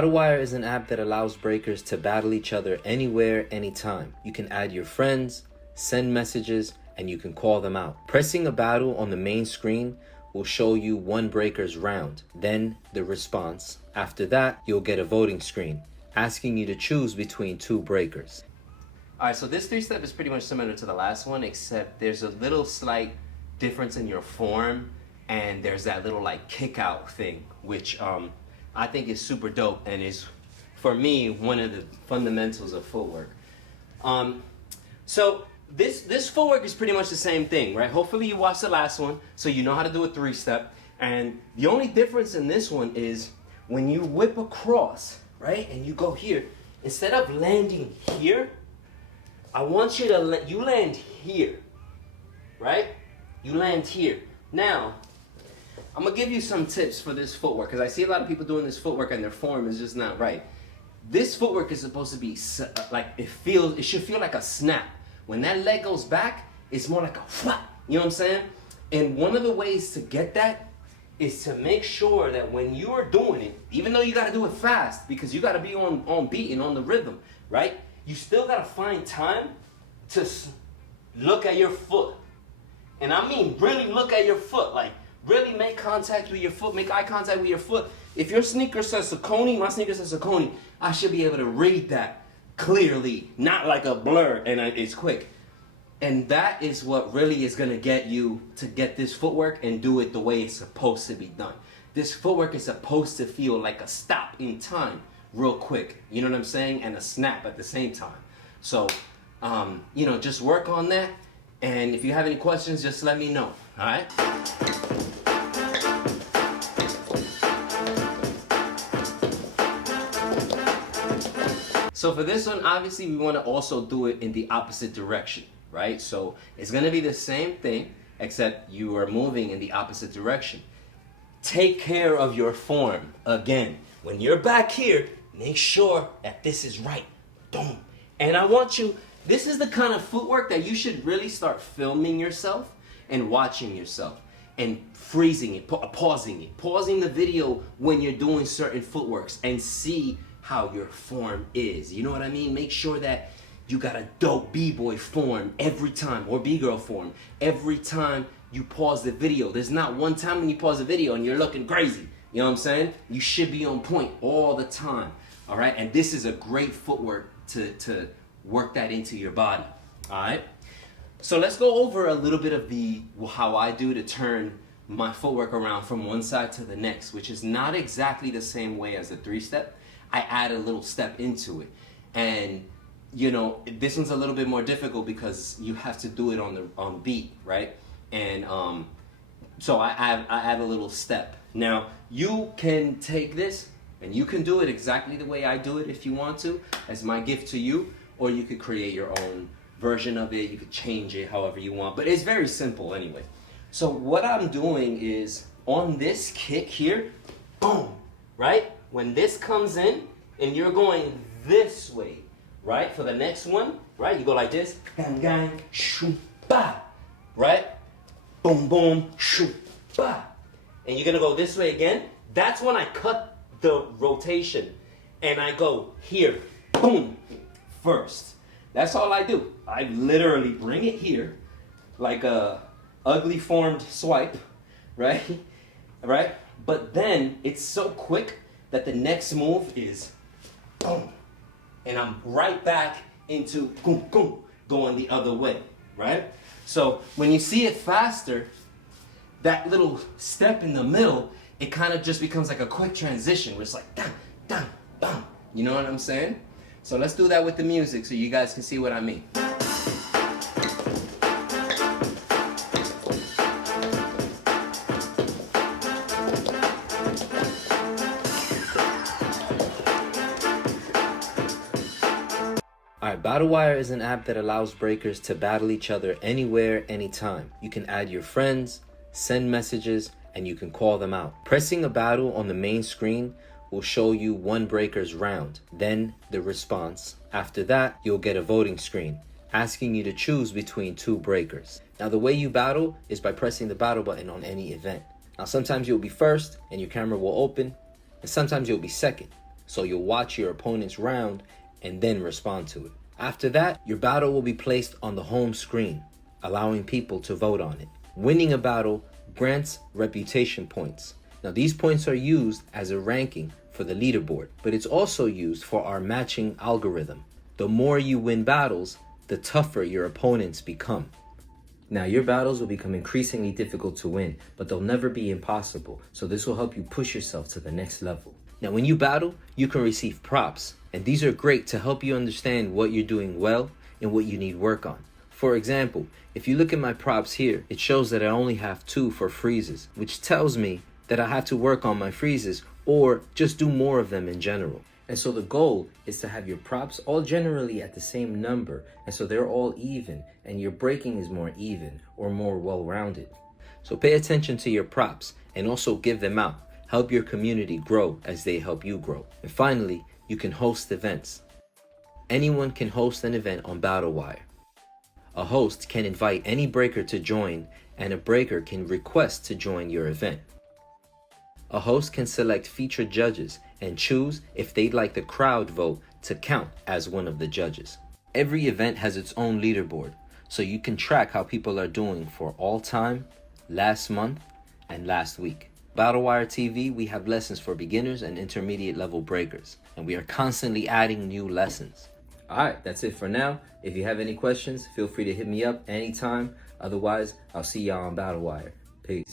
BattleWire is an app that allows breakers to battle each other anywhere, anytime. You can add your friends, send messages, and you can call them out. Pressing a battle on the main screen will show you one breaker's round, then the response. After that, you'll get a voting screen asking you to choose between two breakers. All right, so this three-step is pretty much similar to the last one, except there's a little slight difference in your form, and there's that little like kick out thing, which I think is super dope and is, for me, one of the fundamentals of footwork. So this footwork is pretty much the same thing, right? Hopefully you watched the last one, so you know how to do a three-step. And the only difference in this one is when you whip across, right? And you go here, instead of landing here, I want you to, you land here, right? You land here. Now, I'm gonna give you some tips for this footwork, because I see a lot of people doing this footwork and their form is just not right. This footwork is supposed to be like, it should feel like a snap. When that leg goes back, it's more like a flap, you know what I'm saying? And one of the ways to get that is to make sure that when you are doing it, even though you gotta do it fast, because you gotta be on beat and on the rhythm, right? You still gotta find time to look at your foot. And I mean really look at your foot, like really make contact with your foot, make eye contact with your foot. If your sneaker says Saucony, my sneaker says Saucony, I should be able to read that clearly, not like a blur, and it's quick. And that is what really is gonna get you to get this footwork and do it the way it's supposed to be done. This footwork is supposed to feel like a stop in time real quick, you know what I'm saying? And a snap at the same time. So, you know, just work on that. And if you have any questions, just let me know, all right? So for this one, obviously we want to also do it in the opposite direction, right? So it's going to be the same thing, except you are moving in the opposite direction. Take care of your form. Again, when you're back here, make sure that this is right. Boom. And I want you, this is the kind of footwork that you should really start filming yourself and watching yourself and freezing it, pausing the video when you're doing certain footworks and see how your form is. You know what I mean? Make sure that you got a dope B-boy form every time, or B-girl form, every time you pause the video. There's not one time when you pause the video and you're looking crazy. You know what I'm saying? You should be on point all the time, all right? And this is a great footwork to work that into your body, all right? So let's go over a little bit of how I do to turn my footwork around from one side to the next, which is not exactly the same way as the three-step. I add a little step into it. And, you know, this one's a little bit more difficult because you have to do it on beat, right? And so I add a little step. Now, you can take this and you can do it exactly the way I do it if you want to, as my gift to you, or you could create your own version of it. You could change it however you want, but it's very simple anyway. So what I'm doing is on this kick here, boom, right? When this comes in and you're going this way, right? For the next one, right? You go like this, gang, gang, shoo, ba, right? Boom, boom, shoo, ba. And you're gonna go this way again. That's when I cut the rotation and I go here, boom, first. That's all I do. I literally bring it here like a ugly formed swipe, right? Right? But then it's so quick that the next move is boom. And I'm right back into boom, boom, going the other way, right? So when you see it faster, that little step in the middle, it kind of just becomes like a quick transition where it's like, dun, dun, bum. You know what I'm saying? So let's do that with the music so you guys can see what I mean. Alright, BattleWire is an app that allows breakers to battle each other anywhere, anytime. You can add your friends, send messages, and you can call them out. Pressing a battle on the main screen will show you one breaker's round, then the response. After that, you'll get a voting screen asking you to choose between two breakers. Now, the way you battle is by pressing the battle button on any event. Now, sometimes you'll be first and your camera will open, and sometimes you'll be second. So you'll watch your opponent's round and then respond to it. After that, your battle will be placed on the home screen, allowing people to vote on it. Winning a battle grants reputation points. Now these points are used as a ranking for the leaderboard, but it's also used for our matching algorithm. The more you win battles, the tougher your opponents become. Now your battles will become increasingly difficult to win, but they'll never be impossible, so this will help you push yourself to the next level. Now when you battle, you can receive props, and these are great to help you understand what you're doing well and what you need work on. For example, if you look at my props here, it shows that I only have 2 for freezes, which tells me that I have to work on my freezes or just do more of them in general. And so the goal is to have your props all generally at the same number, and so they're all even, and your breaking is more even or more well-rounded. So pay attention to your props and also give them out. Help your community grow as they help you grow. And finally, you can host events. Anyone can host an event on BattleWire. A host can invite any breaker to join, and a breaker can request to join your event. A host can select featured judges and choose if they'd like the crowd vote to count as one of the judges. Every event has its own leaderboard, so you can track how people are doing for all time, last month, and last week. BattleWire TV, we have lessons for beginners and intermediate level breakers, and we are constantly adding new lessons. Alright, that's it for now. If you have any questions, feel free to hit me up anytime. Otherwise, I'll see y'all on BattleWire. Peace.